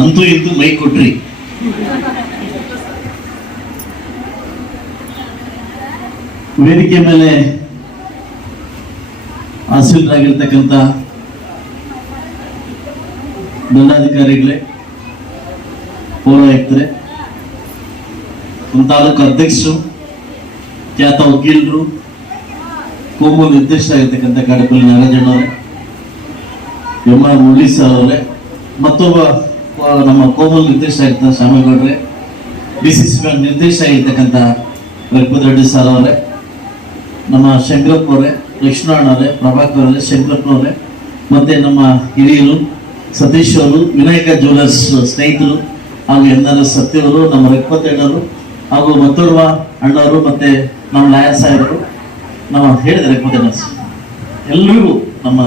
ಅಂತೂ ಇಂತೂ ಮೈ ಕೊಟ್ರಿ. ವೇದಿಕೆ ಮೇಲೆ ಆಸೀನರಾಗಿರ್ತಕ್ಕಂಥ ದಂಡಾಧಿಕಾರಿಗಳೇ, ಪೌರಾಯುಕ್ತರೇ, ತಾಲೂಕು ಅಧ್ಯಕ್ಷರು, ಖ್ಯಾತ ವಕೀಲರು, ಕೋಮು ನಿರ್ದೇಶಕರಾಗಿರ್ತಕ್ಕಂಥ ಕಾಡಪಲ್ಲಿ ಅವರೇ ಎಂ ಆರ್ ಮುರಳಿ ಅವರೇ, ಮತ್ತೊಬ್ಬ ನಮ್ಮ ಕೋಮಲ್ ನಿರ್ದೇಶ ಆಗಿರ್ತ ಸ್ವಾಮಿಗೌಡ್ರೆ ಡಿ ಸಿ ಸಿ ಬ್ಯಾಂಕ್ ನಿರ್ದೇಶ ಆಗಿರ್ತಕ್ಕಂಥ ರಘುಪತಿ ರೆಡ್ಡಿ ಸರ್ ಅವರೇ, ನಮ್ಮ ಶಂಕರಪ್ಪ ಅವರೇ, ಲಕ್ಷ್ಮಣ ಅವರೇ, ಪ್ರಭಾಕರ್ ಅವರೇ ಶಂಕರಪ್ಪನವರೇ ಮತ್ತೆ ನಮ್ಮ ಹಿರಿಯರು, ಸತೀಶ್ ಅವರು, ವಿನಾಯಕ ಜ್ಯುವೆಲರ್ಸ್ ಸ್ನೇಹಿತರು, ಹಾಗೂ ಎಸ್ ಸತ್ಯವರು ನಮ್ಮ ರಘುಪತಿ ಅಣ್ಣವರು, ಹಾಗೂ ಮತ್ತೋರ್ವ ಅಣ್ಣವರು, ಮತ್ತೆ ನಮ್ಮ ಲಾಯರ್ ಸಾಹೇಬರು ನಮ್ಮ ಹೇಳಿದ ರಘುಪತಿ ಎಲ್ಲರಿಗೂ ನಮ್ಮ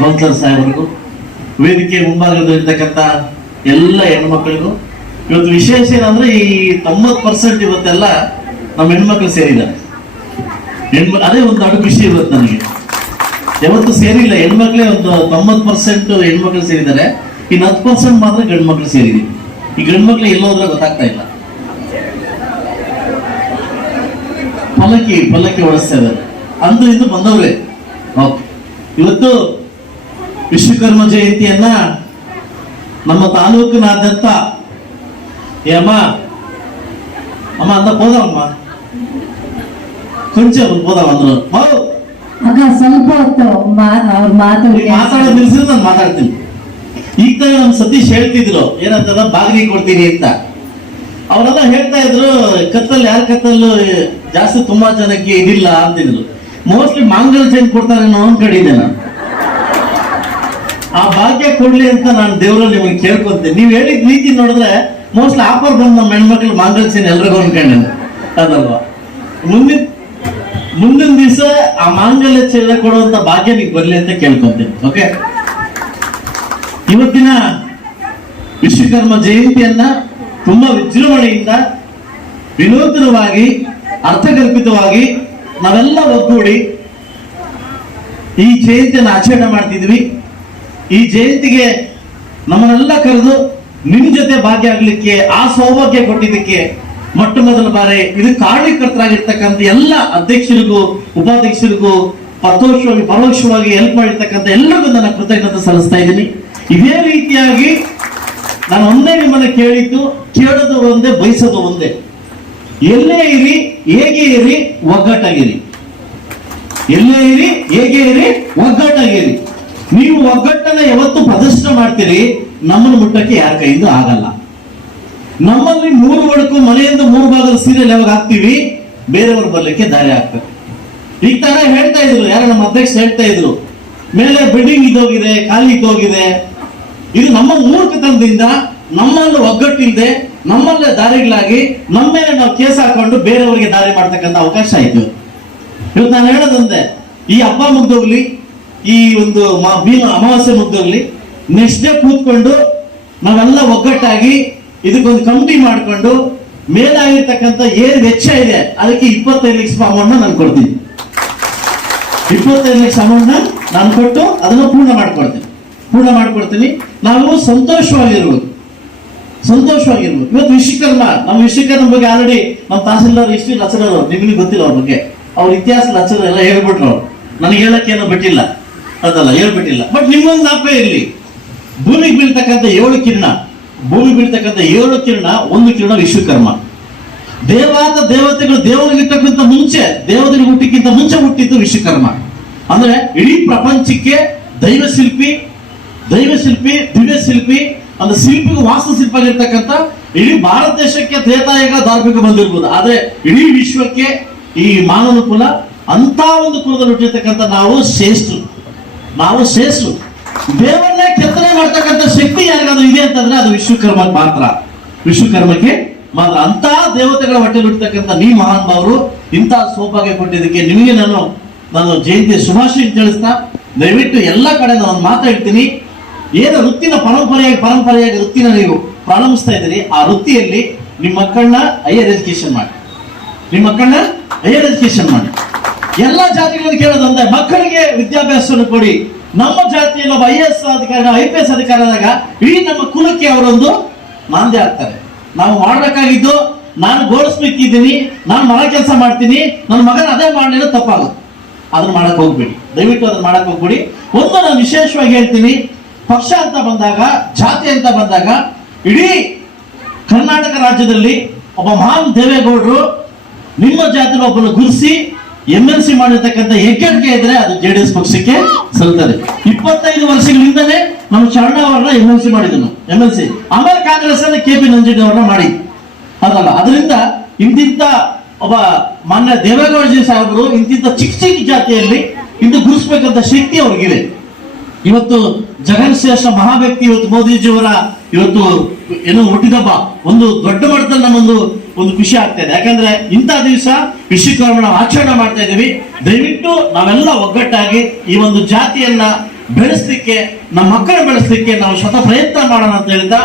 ಕೌನ್ಸಿಲರ್ ಸಾಹೇಬರಿಗೂ ವೇದಿಕೆ ಮುಂಭಾಗದಲ್ಲಿರ್ತಕ್ಕಂಥ ಎಲ್ಲ ಹೆಣ್ಮಕ್ಳಿಗೂ. ಇವತ್ತು ವಿಶೇಷ ಏನಂದ್ರೆ ಈ ತೊಂಬತ್ತು ಪರ್ಸೆಂಟ್ ಇವತ್ತೆಲ್ಲ ನಮ್ಮ ಹೆಣ್ಮಕ್ಳು ಸೇರಿದ್ದಾರೆ ಹೆಣ್ಮ, ಅದೇ ಒಂದು ದೊಡ್ಡ ಖುಷಿ ಇವತ್ತು ನನಗೆ ಯಾವತ್ತು ಸೇರಿಲ್ಲ, ಹೆಣ್ಮಕ್ಳೇ ಒಂದು ತೊಂಬತ್ತು ಪರ್ಸೆಂಟ್ ಹೆಣ್ಮಕ್ಳು ಸೇರಿದ್ದಾರೆ. ಇನ್ನು ಹತ್ತು ಪರ್ಸೆಂಟ್ ಮಾತ್ರ ಗಂಡು ಮಕ್ಳು ಸೇರಿದೀವಿ ಈ ಗಂಡು ಮಕ್ಳು ಎಲ್ಲೋದ್ರೆ ಗೊತ್ತಾಗ್ತಾ ಇಲ್ಲ. ಪಲ್ಲಕ್ಕಿ ಪಲ್ಲಕ್ಕಿ ಓಡಿಸ್ತಾ ಇದ್ದಾರೆ. ಅಂದು ಇದು ಬಂದವ್ರೆ ಇವತ್ತು ವಿಶ್ವಕರ್ಮ ಜಯಂತಿಯನ್ನ ನಮ್ಮ ತಾಲೂಕಿನಾದ್ಯಂತ ಏ ಅಮ್ಮ ಅಮ್ಮ ಅಂದ போதாம்மா ಕೊಂಚ போதாம் ಅಂದ್ರು ಹೌದು ಅಕ್ಕ ಸ್ವಲ್ಪ ಹೊತ್ತು ಮಾ- ಅವ್ರ ಮಾತು ನೀವ್ ಮಾತಾಡೋದು ನಿಲ್ಸಿದ್ರೆ ನಾನು ಮಾತಾಡ್ತೀನಿ ಈಗ ತಾನೇ ನಮ್ಮ ಸತೀಶ್ ಹೇಳ್ತಿದ್ರು ಏನಂತದ ಬಾಗಿಲಿ ಕೊಡ್ತೀನಿ ಅಂತ ಅವರೆಲ್ಲ ಹೇಳ್ತಾ ಇದ್ರು ಕತ್ತಲ್ಲಿ ಯಾರ ಕತ್ತಲ್ಲೂ ಜಾಸ್ತಿ ತುಂಬಾ ಜನಕ್ಕೆ ಇದಿಲ್ಲ ಅಂತಿದ್ರು ಮೋಸ್ಟ್ಲಿ ಮಾಂಗಲ್ಯ ಚೈನ್ ಕೊಡ್ತಾರೆ ಅನ್ನೋ ಒಂದ್ ಕಡೆ ಇದೆ ನಾನು ಆ ಭಾಗ್ಯ ಕೊಡ್ಲಿ ಅಂತ ನಾನು ದೇವರಲ್ಲಿ ನಿಮಗೆ ಕೇಳ್ಕೊಂತೀನಿ. ನೀವು ಹೇಳಿದ ರೀತಿ ನೋಡಿದ್ರೆ ಮೋಸ್ಟ್ಲಿ ಆಫರ್ ಬಂದು ನಮ್ಮ ಹೆಣ್ಮಕ್ಳು ಮಾಂಗಲ್ಸಿನ ಎಲ್ರಿಗೂ ಅನ್ಕೊಂಡೆ ಅದಲ್ವಾ? ಮುಂದಿನ ಮುಂದಿನ ದಿವಸ ಆ ಮಾಂಗಲ್ಯ ಚೀಲ ಕೊಡುವಂತ ಭಾಗ್ಯ ನೀವು ಬರ್ಲಿ ಅಂತ ಕೇಳ್ಕೊಂತೀನಿ. ಓಕೆ ಇವತ್ತಿನ ವಿಶ್ವಕರ್ಮ ಜಯಂತಿಯನ್ನ ತುಂಬಾ ವಿಜೃಂಭಣೆಯಿಂದ ವಿನೂತನವಾಗಿ ಅರ್ಥಗರ್ಭಿತವಾಗಿ ನಾವೆಲ್ಲ ಒಗ್ಗೂಡಿ ಈ ಜಯಂತಿಯನ್ನು ಆಚರಣೆ ಮಾಡ್ತಿದ್ವಿ. ಈ ಜಯಂತಿಗೆ ನಮ್ಮನ್ನೆಲ್ಲ ಕರೆದು ನಿಮ್ ಜೊತೆ ಭಾಗ್ಯ ಆಗ್ಲಿಕ್ಕೆ ಆ ಸೌಭಾಗ್ಯ ಕೊಟ್ಟಿದ್ದಕ್ಕೆ ಮೊಟ್ಟ ಮೊದಲ ಬಾರಿ ಇದು ಕಾರಣೀಕರ್ತರಾಗಿರ್ತಕ್ಕಂಥ ಎಲ್ಲ ಅಧ್ಯಕ್ಷರಿಗೂ, ಉಪಾಧ್ಯಕ್ಷರಿಗೂ, ಪರೋಕ್ಷವಾಗಿ ಪರೋಕ್ಷವಾಗಿ ಹೆಲ್ಪ್ ಮಾಡಿರ್ತಕ್ಕಂಥ ಎಲ್ಲರಿಗೂ ನನ್ನ ಕೃತಜ್ಞತೆ ಸಲ್ಲಿಸ್ತಾ ಇದ್ದೀನಿ. ಇದೇ ರೀತಿಯಾಗಿ ನಾನು ಒಂದೇ ನಿಮ್ಮನ್ನ ಕೇಳಿದ್ದು, ಕೇಳೋದು ಒಂದೇ, ಬಯಸೋದು ಒಂದೇ. ಎಲ್ಲೇ ಇರಿ, ಹೇಗೆ ಇರಿ, ಒಗ್ಗಟ್ಟಾಗಿರಿ. ಎಲ್ಲೇ ಇರಿ, ಹೇಗೆ ಇರಿ, ಒಗ್ಗಟ್ಟಾಗಿರಿ. ನೀವು ಒಗ್ಗಟ್ಟನ್ನ ಯಾವತ್ತು ಪ್ರದರ್ಶನ ಮಾಡ್ತೀರಿ, ನಮ್ಮನ್ನು ಮುಟ್ಟಕ್ಕೆ ಯಾರ ಕೈಯಿಂದ ಆಗಲ್ಲ. ನಮ್ಮಲ್ಲಿ ಮೂರು ಒಡಕು ಮನೆಯಿಂದ ಮೂರು ಭಾಗದ ಸೀರಿಯಲ್ ಯಾವಾಗ ಹಾಕ್ತೀವಿ? ಬೇರೆಯವರು ಬರ್ಲಿಕ್ಕೆ ದಾರಿ ಆಗ್ತದೆ. ಈಗ ತರ ಹೇಳ್ತಾ ಇದ್ರು, ಯಾರ ನಮ್ಮ ಅಧ್ಯಕ್ಷ ಹೇಳ್ತಾ ಇದ್ರು, ಮೇಲೆ ಬಿಲ್ಡಿಂಗ್ ಇದೋಗಿದೆ ಖಾಲಿ ಇದ್ದೋಗಿದೆ. ಇದು ನಮ್ಮ ಮೂರ್ಖತನದಿಂದ ನಮ್ಮಲ್ಲಿ ಒಗ್ಗಟ್ಟಿಲ್ಲದೆ ನಮ್ಮಲ್ಲೇ ದಾರಿಗಳಾಗಿ, ನಮ್ಮ ಮೇಲೆ ನಾವು ಕೇಸ್ ಹಾಕೊಂಡು ಬೇರೆಯವರಿಗೆ ದಾರಿ ಮಾಡ್ತಕ್ಕಂಥ ಅವಕಾಶ ಆಯ್ತು ಇವತ್ತು ನಾನು ಹೇಳೋದಂದೆ ಈ ಹಬ್ಬ ಮುಗ್ದೋಗ್ಲಿ ಈ ಒಂದು ಭೀಮ ಅಮಾವಾಸ್ಯೆ ಮುದ್ದಲ್ಲಿ ನೆಕ್ಸ್ಟ್ ಡೇ ಕೂತ್ಕೊಂಡು ನಾವೆಲ್ಲ ಒಗ್ಗಟ್ಟಾಗಿ ಇದಕ್ಕೊಂದು ಕಮಿಟಿ ಮಾಡಿಕೊಂಡು ಮೇಲಾಗಿರ್ತಕ್ಕಂಥ ಏನ್ ವೆಚ್ಚ ಇದೆ, ಅದಕ್ಕೆ ಇಪ್ಪತ್ತೈದು ಲಕ್ಷ ಅಮೌಂಟ್ನ ನಾನು ಕೊಡ್ತೀನಿ. ಇಪ್ಪತ್ತೈದು ಲಕ್ಷ ಅಮೌಂಟ್ನ ನಾನು ಕೊಟ್ಟು ಅದನ್ನು ಪೂರ್ಣ ಮಾಡ್ಕೊಡ್ತೀನಿ. ಪೂರ್ಣ ಮಾಡ್ಕೊಡ್ತೀನಿ. ನಾವು ಸಂತೋಷವಾಗಿರ್ಬೋದು. ಸಂತೋಷವಾಗಿರ್ಬೋದು. ಇವತ್ತು ವಿಶ್ವಕರ್ಮ, ನಮ್ಮ ವಿಶ್ವಕರ್ಮ ಬಗ್ಗೆ ಆಲ್ರೆಡಿ ನಮ್ಮ ತಹಸೀಲ್ದಾರ್ ಇಷ್ಟು ಲಚನರು ನಿಮಗೆ ಗೊತ್ತಿಲ್ಲ ಅವ್ರ ಬಗ್ಗೆ. ಅವ್ರ ಇತಿಹಾಸ ಲಚನ ಎಲ್ಲ ಹೇಳ್ಬಿಟ್ರು ಅವ್ರು. ನನಗೆ ಹೇಳಕ್ಕೆ ಏನೋ ಬಿಟ್ಟಿಲ್ಲ. ಅದಲ್ಲ, ಹೇಳ್ಬಿಟ್ಟಿಲ್ಲ. ಬಟ್ ನಿಮ್ಮೊಂದು ಅಪ್ಪ ಇರಲಿ. ಭೂಮಿಗೆ ಬೀಳ್ತಕ್ಕಂಥ ಏಳು ಕಿರಣ, ಭೂಮಿ ಬೀಳ್ತಕ್ಕಂಥ ಏಳು ಕಿರಣ, ಒಂದು ಕಿರಣ ವಿಶ್ವಕರ್ಮ. ದೇವಾದ ದೇವತೆಗಳು ದೇವರಿಗಿರ್ತಕ್ಕಿಂತ ಮುಂಚೆ, ದೇವತೆಗಳು ಹುಟ್ಟಿಕ್ಕಿಂತ ಮುಂಚೆ ಹುಟ್ಟಿದ್ದು ವಿಶ್ವಕರ್ಮ. ಅಂದ್ರೆ ಇಡೀ ಪ್ರಪಂಚಕ್ಕೆ ದೈವ ಶಿಲ್ಪಿ ದೈವ ಶಿಲ್ಪಿ ದಿವ್ಯ ಶಿಲ್ಪಿ ಅಂದ್ರೆ ಶಿಲ್ಪಿಗೂ ವಾಸ್ತುಶಿಲ್ಪ ಆಗಿರ್ತಕ್ಕಂಥ ಇಡೀ ಭಾರತ ದೇಶಕ್ಕೆ ತ್ರೇತಾಯುಗ ಧಾರ್ಮಿಕ ಬಂದಿರ್ಬೋದು. ಆದ್ರೆ ಇಡೀ ವಿಶ್ವಕ್ಕೆ ಈ ಮಾನವ ಕುಲ ಅಂತ ಒಂದು ಕುಲದಲ್ಲಿ ಹುಟ್ಟಿರ್ತಕ್ಕಂಥ ನಾವು ಶ್ರೇಷ್ಠರು. ನಾವು ಶೇಸು ದೇವರನ್ನ ಕೆತ್ತನೆ ಮಾಡ್ತಕ್ಕಂಥ ಶಕ್ತಿ ಯಾರಿಗಾದ್ರೂ ಇದೆ ಅಂತಂದ್ರೆ ಅದು ವಿಶ್ವಕರ್ಮ ಮಾತ್ರ. ವಿಶ್ವಕರ್ಮಕ್ಕೆ ಮಾತ್ರ. ಅಂತ ದೇವತೆಗಳ ಹೊಟ್ಟೆಲಿ ಇರ್ತಕ್ಕಂತ ನೀ ಮಹಾನ್ ಭಾವರು ಇಂತಹ ಸೋಪಾಗೆ ಕೊಟ್ಟಿದ್ದಕ್ಕೆ ನಿಮಗೆ ನಾನು ನಾನು ಜಯಂತಿ ಶುಭಾಶಯ ತಿಳಿಸ್ತಾ, ದಯವಿಟ್ಟು ಎಲ್ಲ ಕಡೆ ನಾನು ಮಾತು ಹೇಳ್ತೀನಿ. ಏನು ವೃತ್ತಿನ ಪರಂಪರೆಯಾಗಿ ಪರಂಪರೆಯಾಗಿ ವೃತ್ತಿನ ನೀವು ಪ್ರಾರಂಭಿಸ್ತಾ ಇದ್ದೀರಿ, ಆ ವೃತ್ತಿಯಲ್ಲಿ ನಿಮ್ಮ ಮಕ್ಕಳನ್ನ ಹೈಯರ್ ಎಜುಕೇಶನ್ ಮಾಡಿ. ನಿಮ್ಮ ಮಕ್ಕಳನ್ನ ಹೈಯರ್ ಎಜುಕೇಶನ್ ಮಾಡಿ. ಎಲ್ಲ ಜಾತಿಗಳನ್ನು ಕೇಳೋದಂದ್ರೆ ಮಕ್ಕಳಿಗೆ ವಿದ್ಯಾಭ್ಯಾಸವನ್ನು ಕೊಡಿ. ನಮ್ಮ ಜಾತಿಯಲ್ಲಿ ಒಬ್ಬ ಐ ಎಸ್ ಅಧಿಕಾರಿ ಐ ಪಿ ಎಸ್ ಅಧಿಕಾರಿದಾಗ ಇಡೀ ನಮ್ಮ ಕುಲಕ್ಕೆ ಅವರೊಂದು ಮಾಂದ್ಯ ಆಗ್ತಾರೆ. ನಾವು ಮಾಡಬೇಕಾಗಿದ್ದು, ನಾನು ಗೋಳಿಸ್ಬೇಕಿದ್ದೀನಿ ನಾನು ಮರ ಕೆಲಸ ಮಾಡ್ತೀನಿ, ನನ್ನ ಮಗನ ಅದೇ ಮಾಡಲಿಲ್ಲ, ತಪ್ಪಾಗುತ್ತೆ. ಅದನ್ನ ಮಾಡಕ್ ಹೋಗ್ಬೇಡಿ. ದಯವಿಟ್ಟು ಅದನ್ನ ಮಾಡಕ್ ಹೋಗ್ಬೇಡಿ. ಒಂದು ನಾನು ವಿಶೇಷವಾಗಿ ಹೇಳ್ತೀನಿ, ಪಕ್ಷ ಅಂತ ಬಂದಾಗ, ಜಾತಿ ಅಂತ ಬಂದಾಗ, ಇಡೀ ಕರ್ನಾಟಕ ರಾಜ್ಯದಲ್ಲಿ ಒಬ್ಬ ಮಹಾನ್ ದೇವೇಗೌಡರು ನಿಮ್ಮ ಜಾತಿನ ಒಬ್ಬನ ಗುರುಸಿ ಎಂ ಎಲ್ ಸಿ ಮಾಡಿರ್ತಕ್ಕಂಥ ಹೆಗ್ಗಳಿಕೆ ಇದ್ರೆ ಅದು ಜೆ ಡಿ ಎಸ್ ಪಕ್ಷಕ್ಕೆ ಸಲ್ತದೆ ಇಪ್ಪತ್ತೈದು ವರ್ಷಗಳಿಂದಲೇ ನಮ್ಮ ಶರಣ ಅವರನ್ನ ಎಂ ಎಲ್ ಸಿ ಮಾಡಿದನು. ಎಂ ಎಲ್ ಸಿ ಆಮೇಲೆ ಕಾಂಗ್ರೆಸ್ ಕೆ ಪಿ ನಂಜುಂಡಿ ಅವ್ರನ್ನ ಮಾಡಿ. ಅದಲ್ಲ, ಅದರಿಂದ ಇಂತಿಂತ ಒಬ್ಬ ಮಾನ್ಯ ದೇವೇಗೌಡಜಿ ಸಾಹೇಬರು ಇಂತಿಂತ ಚಿಕ್ಕ ಚಿಕ್ಕ ಜಾತಿಯಲ್ಲಿ ಇಂದು ಗುರುಸ್ಬೇಕಂತ ಶಕ್ತಿ ಅವ್ರಿಗಿದೆ. ಇವತ್ತು ಜಗನ್ ಶ್ರೇಷ್ಠ ಮಹಾವ್ಯಕ್ತಿ ಇವತ್ತು ಮೋದಿಜಿಯವರ ಇವತ್ತು ಏನು ಹುಟ್ಟಿದಬ್ಬ. ಒಂದು ದೊಡ್ಡ ಮಟ್ಟದಲ್ಲಿ ನಮ್ಮೊಂದು ಒಂದು ಖುಷಿ ಆಗ್ತಾ ಇದೆ. ಯಾಕಂದ್ರೆ ಇಂಥ ದಿವಸ ವಿಶ್ವಕರ್ಮ ನಾವು ಆಚರಣೆ ಮಾಡ್ತಾ ಇದ್ದೀವಿ. ದಯವಿಟ್ಟು ನಾವೆಲ್ಲ ಒಗ್ಗಟ್ಟಾಗಿ ಈ ಒಂದು ಜಾತಿಯನ್ನ ಬೆಳೆಸಲಿಕ್ಕೆ, ನಮ್ಮ ಮಕ್ಕಳನ್ನ ಬೆಳೆಸಲಿಕ್ಕೆ ನಾವು ಸ್ವತಃ ಪ್ರಯತ್ನ ಮಾಡೋಣ ಅಂತ ಹೇಳ್ತಾ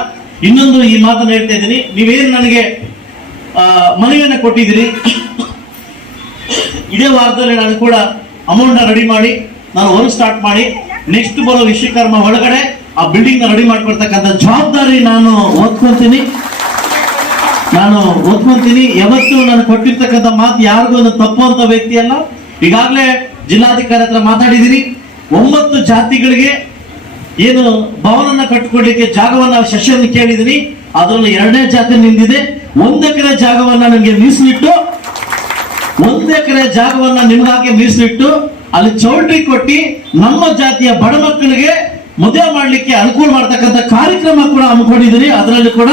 ಇನ್ನೊಂದು ಈ ಮಾತನ್ನು ಹೇಳ್ತಾ ಇದ್ದೀನಿ. ನೀವೇನು ನನಗೆ ಮನವಿಯನ್ನ ಕೊಟ್ಟಿದ್ದೀರಿ? ಇದೇ ವಾರದಲ್ಲಿ ನಾನು ಕೂಡ ಅಮೌಂಟ್ ರೆಡಿ ಮಾಡಿ, ನಾನು ವರ್ಕ್ ಸ್ಟಾರ್ಟ್ ಮಾಡಿ ನೆಕ್ಸ್ಟ್ ಬರೋ ವಿಶ್ವಕರ್ಮ ಒಳಗಡೆ ಆ ಬಿಲ್ಡಿಂಗ್ ರೆಡಿ ಮಾಡ್ಕೊಳ್ತಕ್ಕಂಥ ಜವಾಬ್ದಾರಿ ನಾನು ಓದ್ಕೊಂತೀನಿ ನಾನು ಓದ್ಕೊಂತೀನಿ ಯಾವತ್ತು ನಾನು ಕೊಟ್ಟಿರ್ತಕ್ಕಂಥ ಮಾತು ಯಾರಿಗೂ ಒಂದು ತಪ್ಪುವಂತ ವ್ಯಕ್ತಿ ಅಲ್ಲ. ಈಗಾಗಲೇ ಜಿಲ್ಲಾಧಿಕಾರಿ ಹತ್ರ ಮಾತಾಡಿದ್ದೀನಿ. ಒಂಬತ್ತು ಜಾತಿಗಳಿಗೆ ಏನು ಭವನನ್ನ ಕಟ್ಟಿಕೊಡ್ಲಿಕ್ಕೆ ಜಾಗವನ್ನ ಶಶಿಯನ್ನು ಕೇಳಿದೀನಿ ಅದರಲ್ಲಿ ಎರಡನೇ ಜಾತಿ ನಿಂದಿದೆ ಒಂದು ಎಕರೆ ಜಾಗವನ್ನ ನನಗೆ ಮೀಸಲಿಟ್ಟು, ಒಂದು ಎಕರೆ ಜಾಗವನ್ನ ನಿಮ್ಗಾಗಿ ಮೀಸಲಿಟ್ಟು, ಅಲ್ಲಿ ಚೌಲ್ಟ್ರಿ ಕೊಟ್ಟಿ ನಮ್ಮ ಜಾತಿಯ ಬಡ ಮಕ್ಕಳಿಗೆ ಮದುವೆ ಮಾಡಲಿಕ್ಕೆ ಅನುಕೂಲ ಮಾಡ್ತಕ್ಕಂಥ ಕಾರ್ಯಕ್ರಮ ಕೂಡ ಹಮ್ಮಿಕೊಂಡಿದ್ದೀನಿ. ಅದರಲ್ಲಿ ಕೂಡ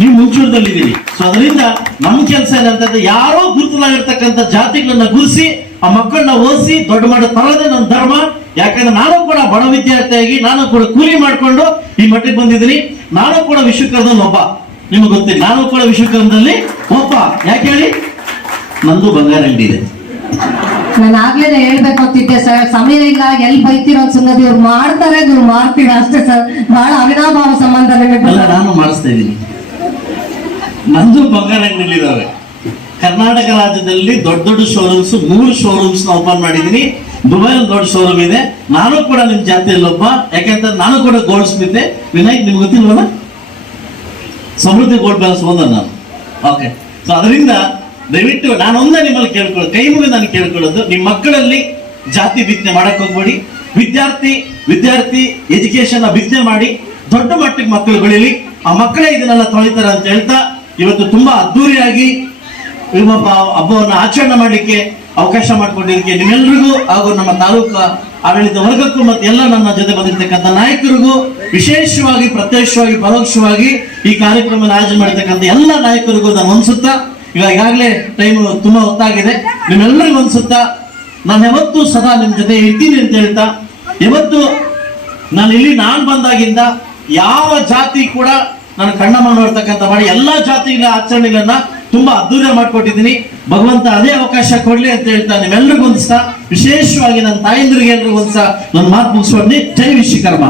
ನೀವು ಮುಂಚೂರದಲ್ಲಿದ್ದೀರಿ ಸೊ ಅದರಿಂದ ನಮ್ಮ ಕೆಲಸ ಏನಂತಂದ್ರೆ ಯಾರೋ ಗುರುತಲಾಗಿರ್ತಕ್ಕಂಥ ಜಾತಿಗಳನ್ನ ಗುರುಸಿ ಆ ಮಕ್ಕಳನ್ನ ಓದಿಸಿ ದೊಡ್ಡ ಮಾಡ ತರೋದೇ ನನ್ನ ಧರ್ಮ. ಯಾಕಂದ್ರೆ ನಾನು ಕೂಡ ಬಡ ವಿದ್ಯಾರ್ಥಿಯಾಗಿ ನಾನು ಕೂಡ ಕೂಲಿ ಮಾಡ್ಕೊಂಡು ಈ ಮಟ್ಟಿಗೆ ಬಂದಿದ್ದೀನಿ. ನಾನು ಕೂಡ ವಿಶ್ವಕರ್ಮದಲ್ಲಿ ಒಬ್ಬ. ನಿಮ್ಗೆ ಗೊತ್ತಿಲ್ಲ ನಾನು ಕೂಡ ವಿಶ್ವಕರ್ಮದಲ್ಲಿ ಒಬ್ಬ. ಯಾಕೆ ಹೇಳಿ? ನಂದು ಬಂಗಾರ ಅಂಗಡಿ ಇದೆ. ನಾನು ಆಗ್ಲೇನೆ ಹೇಳ್ಬೇಕು ಅಂತಿದ್ದೆ ಸರ್. ಸಮಯ ಇಲ್ಲ ಎಲ್ಲಿ ಬೈತಿರೋ ಸುಮ್ಮನೆ ಇವ್ರು ಮಾಡ್ತಾರೆ ನೀವು ಮಾಡ್ತೀರಾ ಅಷ್ಟೇ ಸರ್. ಬಹಳ ಅವಿನಾಭಾವ ಸಂಬಂಧ ನಾನು ಮಾಡಿಸ್ತಾ ಇದ್ದೀನಿ. ನಂದು ಬಂಗಾರ ಅಂಗಡಿ ಇದಾವೆ ಕರ್ನಾಟಕ ರಾಜ್ಯದಲ್ಲಿ ದೊಡ್ಡ ದೊಡ್ಡ ಶೋರೂಮ್ಸ್ ಮೂರು ಶೋರೂಮ್ಸ್ ಓಪನ್ ಮಾಡಿದ್ದೀನಿ. ದುಬೈ ದೊಡ್ಡ ಶೋರೂಮ್ ಇದೆ. ನಾನು ಕೂಡ ನಿಮ್ ಜಾತಿಯಲ್ಲಿ ಒಬ್ಬ ನಾನು ಕೂಡ ಗೋಲ್ಡ್ ಸ್ಮಿತೆ ವಿನಾಯಕ್ ನಿಮ್ಗೆ ಗೊತ್ತಿಲ್ವಲ್ಲ? ಸಮೃದ್ಧಿ ಗೋಲ್ಡ್ ಬ್ಯಾಲೆನ್ಸ್ ಹೋದ ನಾನು. ಓಕೆ ಸೊ ಅದರಿಂದ ದಯವಿಟ್ಟು ನಾನು ಒಂದೇ ನಿಮ್ಮಲ್ಲಿ ಕೇಳ್ಕೊಳ್ಳೋದು, ಕೈ ಮುಗಿ ನಾನು ಕೇಳ್ಕೊಳ್ಳೋದು, ನಿಮ್ಮ ಮಕ್ಕಳಲ್ಲಿ ಜಾತಿ ಬಿತ್ತನೆ ಮಾಡಕ್ ಹೋಗ್ಬೇಡಿ. ವಿದ್ಯಾರ್ಥಿ ವಿದ್ಯಾರ್ಥಿ ಎಜುಕೇಶನ್ ಬಿತ್ತನೆ ಮಾಡಿ, ದೊಡ್ಡ ಮಟ್ಟಿಗೆ ಮಕ್ಕಳು ಬೆಳೀಲಿ. ಆ ಮಕ್ಕಳೇ ಇದನ್ನೆಲ್ಲ ತೊಳಿತಾರೆ ಅಂತ ಹೇಳ್ತಾ ಇವತ್ತು ತುಂಬಾ ಅದ್ದೂರಿಯಾಗಿ ಇವೊಬ್ಬ ಹಬ್ಬವನ್ನು ಆಚರಣೆ ಮಾಡಲಿಕ್ಕೆ ಅವಕಾಶ ಮಾಡಿಕೊಂಡಿದ್ದಕ್ಕೆ ನಿಮ್ಮೆಲ್ಲರಿಗೂ ಹಾಗೂ ನಮ್ಮ ತಾಲೂಕು ಆಡಳಿತ ವರ್ಗಕ್ಕೂ ಮತ್ತು ಎಲ್ಲ ನನ್ನ ಜೊತೆ ಬಂದಿರತಕ್ಕಂಥ ನಾಯಕರಿಗೂ ವಿಶೇಷವಾಗಿ, ಪ್ರತ್ಯಕ್ಷವಾಗಿ, ಪರೋಕ್ಷವಾಗಿ ಈ ಕಾರ್ಯಕ್ರಮ ಆಯೋಜನೆ ಮಾಡಿರ್ತಕ್ಕಂಥ ಎಲ್ಲ ನಾಯಕರಿಗೂ ನಾನು ಅನ್ಸುತ್ತಾ ಇವಾಗ ಈಗಾಗಲೇ ಟೈಮ್ ತುಂಬಾ ಹೊತ್ತಾಗಿದೆ. ನಿಮ್ಮೆಲ್ಲರಿಗೂ ಅನ್ಸುತ್ತಾ ನಾನು ಯಾವತ್ತು ಸದಾ ನಿಮ್ಮ ಜೊತೆ ಇರ್ತೀನಿ ಅಂತ ಹೇಳ್ತಾ ಇವತ್ತು ನಾನು ಇಲ್ಲಿ ನಾನು ಬಂದಾಗಿಂದ ಯಾವ ಜಾತಿ ಕೂಡ ನಾನು ಕಣ್ಣ ಮಾಡಿರ್ತಕ್ಕಂಥ ಮಾಡಿ ಎಲ್ಲಾ ಜಾತಿಗಳ ಆಚರಣೆಗಳನ್ನ ತುಂಬಾ ಅದ್ದೂರ್ಯ ಮಾಡ್ಕೊಟ್ಟಿದ್ದೀನಿ. ಭಗವಂತ ಅದೇ ಅವಕಾಶ ಕೊಡ್ಲಿ ಅಂತ ಹೇಳ್ತಾ ನಿಮ್ಮೆಲ್ಲರಿಗೂ ಒಂದ್ಸ ವಿಶೇಷವಾಗಿ ನನ್ನ ತಾಯಂದ್ರಿಗೆ ಎಲ್ರಿಗೂ ಒಂದ್ಸ ನನ್ನ ಮಾತು ಮುಗಿಸ್ಕೊಂಡು ಜೈ ವಿಶ್ವಕರ್ಮ